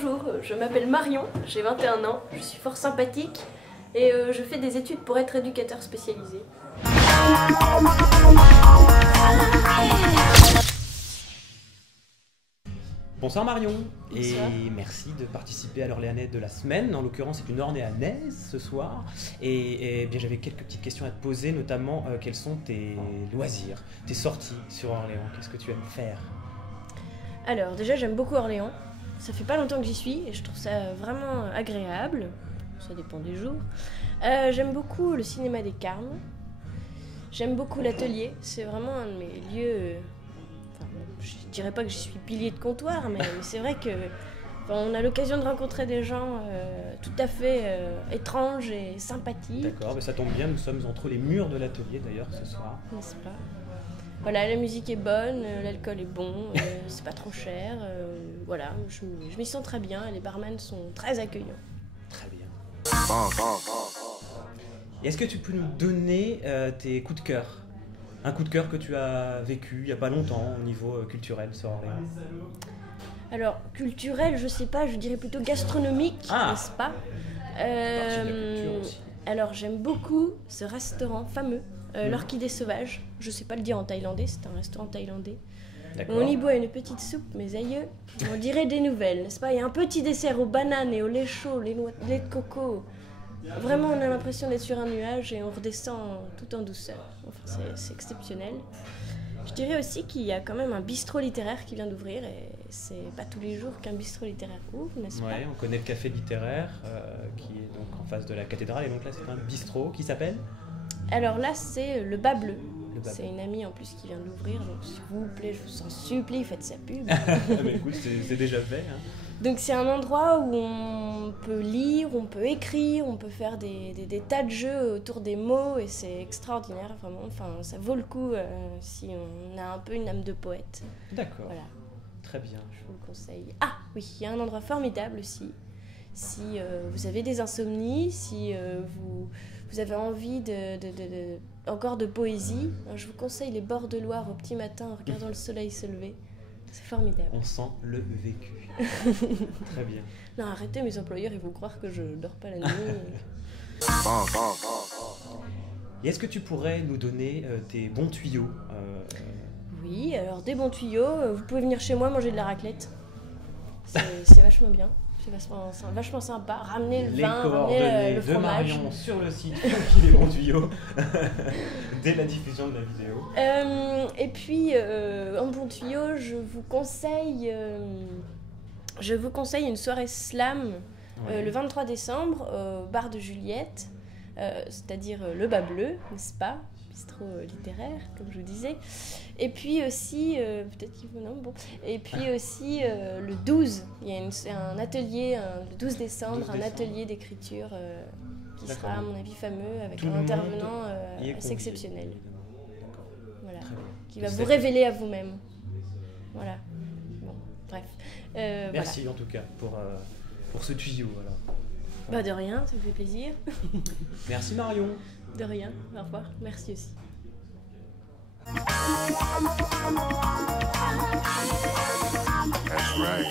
bonjour, je m'appelle Marion, j'ai 21 ans, je suis fort sympathique et je fais des études pour être éducateur spécialisé. Bonsoir Marion, Bonsoir. et merci de participer à l'Orléanais de la semaine. En l'occurrence, c'est une Orléanaise ce soir. Et bien, j'avais quelques petites questions à te poser, notamment quels sont tes loisirs, tes sorties sur Orléans. Qu'est-ce que tu aimes faire? Alors déjà j'aime beaucoup Orléans, ça fait pas longtemps que j'y suis et je trouve ça vraiment agréable, ça dépend des jours. J'aime beaucoup le cinéma des Carmes, j'aime beaucoup l'atelier, c'est vraiment un de mes lieux... je dirais pas que je suis pilier de comptoir, mais c'est vrai que on a l'occasion de rencontrer des gens tout à fait étranges et sympathiques. D'accord, mais ça tombe bien, nous sommes entre les murs de l'atelier d'ailleurs ce soir. N'est-ce pas? Voilà, la musique est bonne, l'alcool est bon, c'est pas trop cher, voilà, je m'y sens très bien et les barman sont très accueillants. Très bien. Est-ce que tu peux nous donner tes coups de cœur? Un coup de cœur que tu as vécu il n'y a pas longtemps au niveau culturel sur Orléans? Alors, culturel, je sais pas, je dirais plutôt gastronomique, n'est-ce pas? Partie de la culture aussi. Alors, j'aime beaucoup ce restaurant fameux, l'Orchidée Sauvage. Je sais pas le dire en thaïlandais, c'est un restaurant thaïlandais. On y boit une petite soupe, mes aïeux, on dirait des nouvelles, n'est-ce pas? Il y a un petit dessert aux bananes et au lait chaud, lait de coco. Vraiment, on a l'impression d'être sur un nuage et on redescend tout en douceur. Enfin, c'est exceptionnel. Je dirais aussi qu'il y a quand même un bistrot littéraire qui vient d'ouvrir et c'est pas tous les jours qu'un bistrot littéraire ouvre, n'est-ce pas? Ouais, on connaît le café littéraire qui est donc en face de la cathédrale et donc là c'est un bistrot qui s'appelle? Alors là c'est le Bas Bleu. Bas C'est une amie en plus qui vient de l'ouvrir, donc s'il vous plaît, je vous en supplie, faites sa pub. Mais écoute, c'est déjà fait. Hein. Donc c'est un endroit où on peut lire, on peut écrire, on peut faire des tas de jeux autour des mots et c'est extraordinaire vraiment. Enfin, ça vaut le coup si on a un peu une âme de poète. D'accord. Voilà. Très bien. Je vous le conseille. Ah oui, il y a un endroit formidable aussi. Si vous avez des insomnies, si vous avez envie encore de poésie, je vous conseille les bords de Loire au petit matin en regardant le soleil se lever. C'est formidable. On sent le vécu. Très bien. Non, arrêtez, mes employeurs, ils vont croire que je dors pas la nuit. Et est-ce que tu pourrais nous donner tes bons tuyaux Oui, alors des bons tuyaux, vous pouvez venir chez moi manger de la raclette. C'est vachement bien. C'est vachement sympa. Ramenez le vin, ramenez le fromage. de Marion sur le site Les Bons Tuyaux dès la diffusion de la vidéo. Et puis, en bon tuyau, je vous conseille une soirée slam le 23 décembre au bar de Juliette, c'est-à-dire le Bas Bleu, n'est-ce pas? Bistrot littéraire, comme je vous disais. Et puis aussi, peut-être qu'il faut... Non, bon. Et puis aussi, le 12, il y a un atelier, le 12 décembre, un atelier d'écriture qui sera, à mon avis, fameux, avec un intervenant assez exceptionnel. Voilà. Qui va vous révéler à vous-même. Voilà. Bon, bref. Merci en tout cas pour ce tuyau. Alors. Bah de rien, ça me fait plaisir. Merci Marion. De rien, au revoir. Merci aussi. That's right.